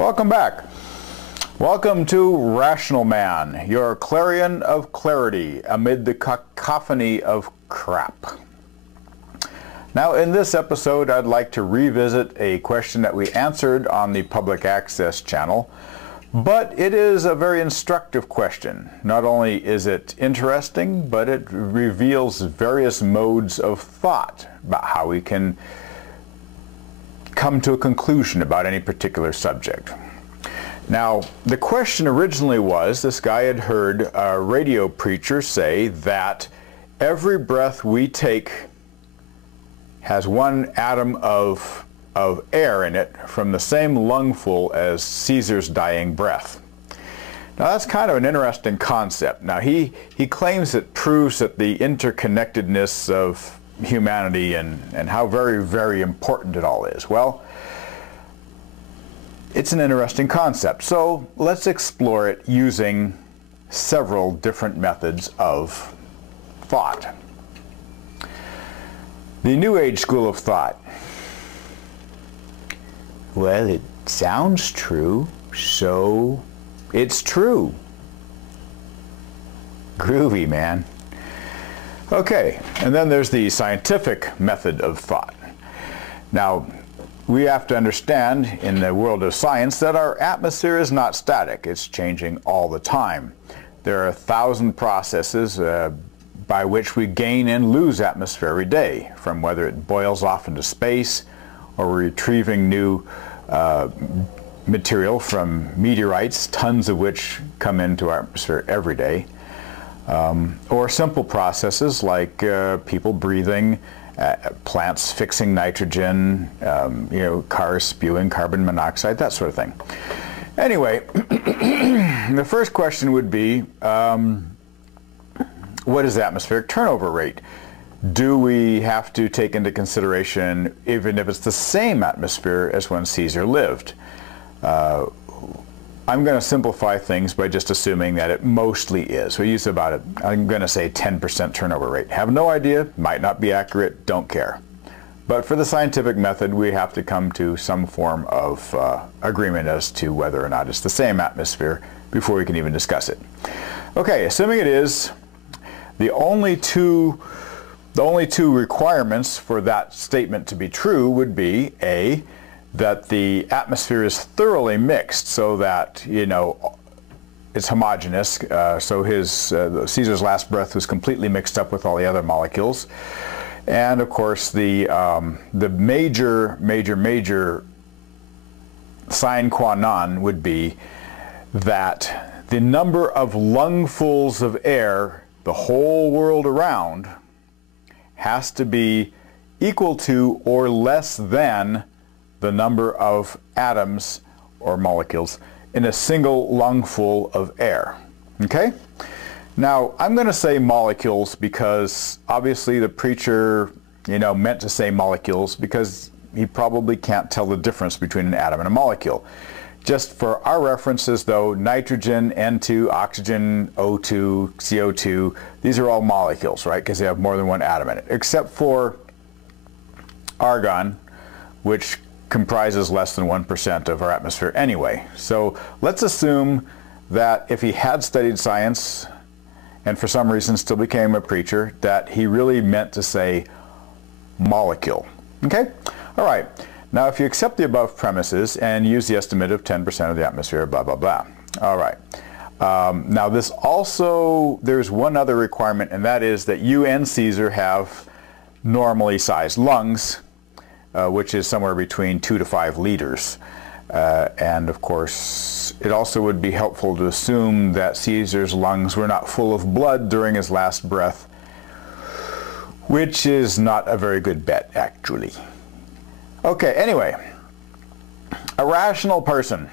Welcome back. Welcome to Rational Man, your clarion of clarity amid the cacophony of crap. Now, in this episode, I'd like to revisit a question that we answered on the public access channel, but it is a very instructive question. Not only is it interesting, but it reveals various modes of thought about how we can come to a conclusion about any particular subject. Now, the question originally was, this guy had heard a radio preacher say that every breath we take has one atom of air in it from the same lungful as Caesar's dying breath. Now, that's kind of an interesting concept. Now, he claims it proves that the interconnectedness of humanity and how very, very important it all is. Well, it's an interesting concept. So let's explore it using several different methods of thought. The New Age school of thought. Well, it sounds true, so it's true. Groovy, man. Okay, and then there's the scientific method of thought. Now, we have to understand in the world of science that our atmosphere is not static. It's changing all the time. There are 1,000 processes by which we gain and lose atmosphere every day, from whether it boils off into space or we're retrieving new material from meteorites, tons of which come into our atmosphere every day. Or simple processes like people breathing, plants fixing nitrogen, cars spewing carbon monoxide, that sort of thing. Anyway, the first question would be, what is the atmospheric turnover rate? Do we have to take into consideration, even if it's the same atmosphere as when Caesar lived? I'm going to simplify things by just assuming that it mostly is. We use about, I'm going to say 10% turnover rate. Have no idea, might not be accurate, don't care. But for the scientific method, we have to come to some form of agreement as to whether or not it's the same atmosphere before we can even discuss it. Okay, assuming it is, the only two requirements for that statement to be true would be A, that the atmosphere is thoroughly mixed so that, it's homogeneous. So Caesar's last breath was completely mixed up with all the other molecules. And of course, the major sine qua non would be that the number of lungfuls of air the whole world around has to be equal to or less than the number of atoms or molecules in a single lungful of air. Okay? Now, I'm going to say molecules because obviously the preacher, meant to say molecules because he probably can't tell the difference between an atom and a molecule. Just for our references, though, nitrogen, N2, oxygen, O2, CO2, these are all molecules, right? Because they have more than one atom in it, except for argon, which comprises less than 1% of our atmosphere anyway. So let's assume that if he had studied science and for some reason still became a preacher, that he really meant to say molecule. Okay? All right. Now, if you accept the above premises and use the estimate of 10% of the atmosphere, blah, blah, blah. All right. Now, there's one other requirement, and that is that you and Caesar have normally sized lungs, which is somewhere between 2 to 5 liters. And of course, it also would be helpful to assume that Caesar's lungs were not full of blood during his last breath, which is not a very good bet, actually. Okay, anyway, a rational person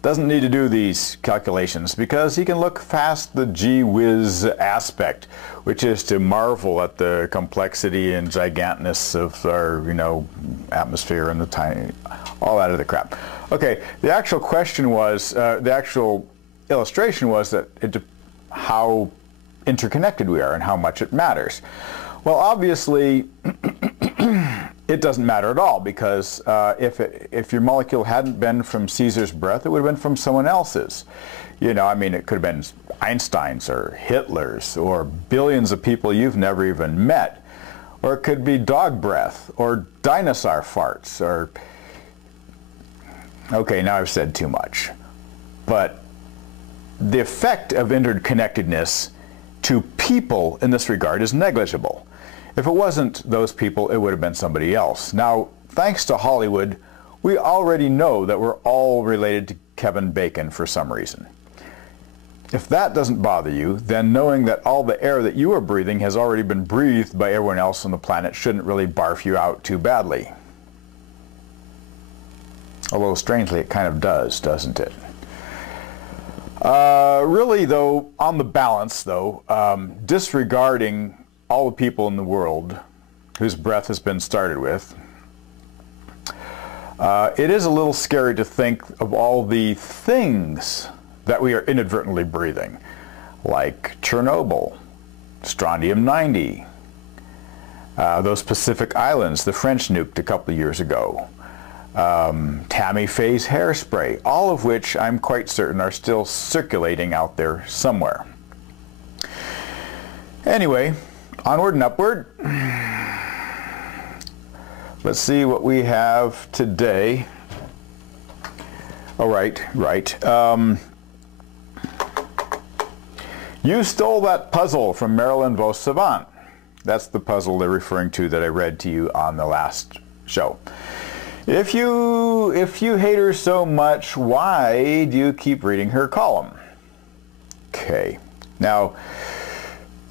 doesn't need to do these calculations because he can look past the gee whiz aspect, which is to marvel at the complexity and gigantness of our, atmosphere and the tiny, all that other crap. Okay, the actual question was, the actual illustration was that how interconnected we are and how much it matters. Well, obviously, it doesn't matter at all, because if your molecule hadn't been from Caesar's breath, it would have been from someone else's. You know, I mean, it could have been Einstein's or Hitler's or billions of people you've never even met. Or it could be dog breath or dinosaur farts or... Okay, now I've said too much. But the effect of interconnectedness to people in this regard is negligible. If it wasn't those people, it would have been somebody else. Now, thanks to Hollywood, we already know that we're all related to Kevin Bacon for some reason. If that doesn't bother you, then knowing that all the air that you are breathing has already been breathed by everyone else on the planet shouldn't really barf you out too badly. Although, strangely, it kind of does, doesn't it? Really, though, on the balance, though, disregarding all the people in the world whose breath has been started with, it is a little scary to think of all the things that we are inadvertently breathing, like Chernobyl, strontium-90, those Pacific Islands the French nuked a couple of years ago, Tammy Faye's hairspray, all of which I'm quite certain are still circulating out there somewhere. Anyway, onward and upward. Let's see what we have today. Oh, right. You stole that puzzle from Marylin Vos Savant. That's the puzzle they're referring to that I read to you on the last show. If you hate her so much, why do you keep reading her column? Okay. Now,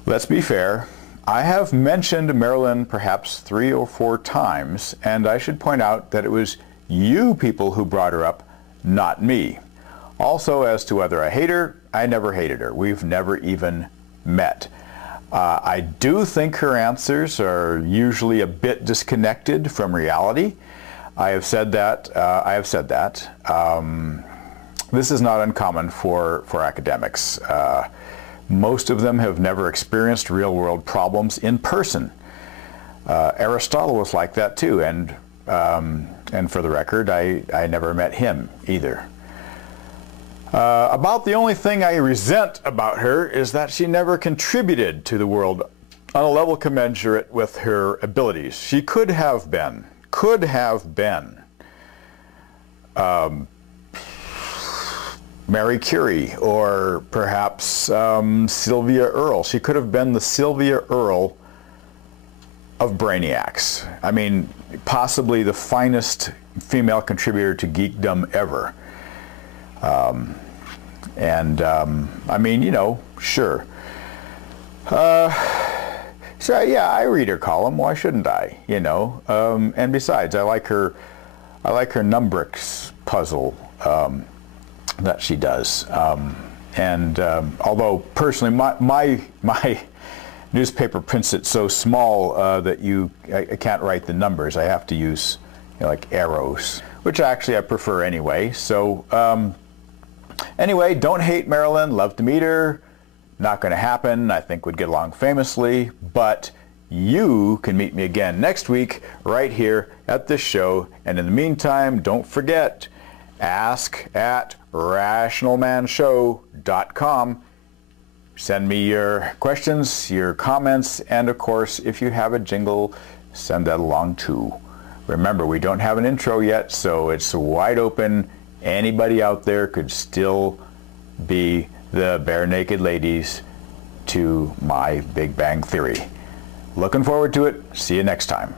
let's be fair. I have mentioned Marylin perhaps 3 or 4 times, and I should point out that it was you people who brought her up, not me. Also, as to whether I hate her, I never hated her. We've never even met. I do think her answers are usually a bit disconnected from reality. I have said that. This is not uncommon for academics. Most of them have never experienced real-world problems in person. Aristotle was like that too, and for the record, I never met him either. About the only thing I resent about her is that she never contributed to the world on a level commensurate with her abilities. She could have been Mary Curie, or perhaps Sylvia Earle. She could have been the Sylvia Earle of brainiacs. I mean, possibly the finest female contributor to geekdom ever. I mean, you know, sure. So yeah, I read her column. Why shouldn't I? You know. And besides, I like her numbrics puzzle that she does. Although personally, my newspaper prints it so small that I can't write the numbers. I have to use, you know, like arrows, which actually I prefer anyway. So anyway, don't hate Marylin. Love to meet her. Not going to happen. I think we'd get along famously, but you can meet me again next week right here at this show. And in the meantime, don't forget, ask@rationalmanshow.com. Send me your questions, your comments, and of course, if you have a jingle, send that along too. Remember, we don't have an intro yet, so it's wide open. Anybody out there could still be the bare naked ladies to my Big Bang Theory. Looking forward to it. See you next time.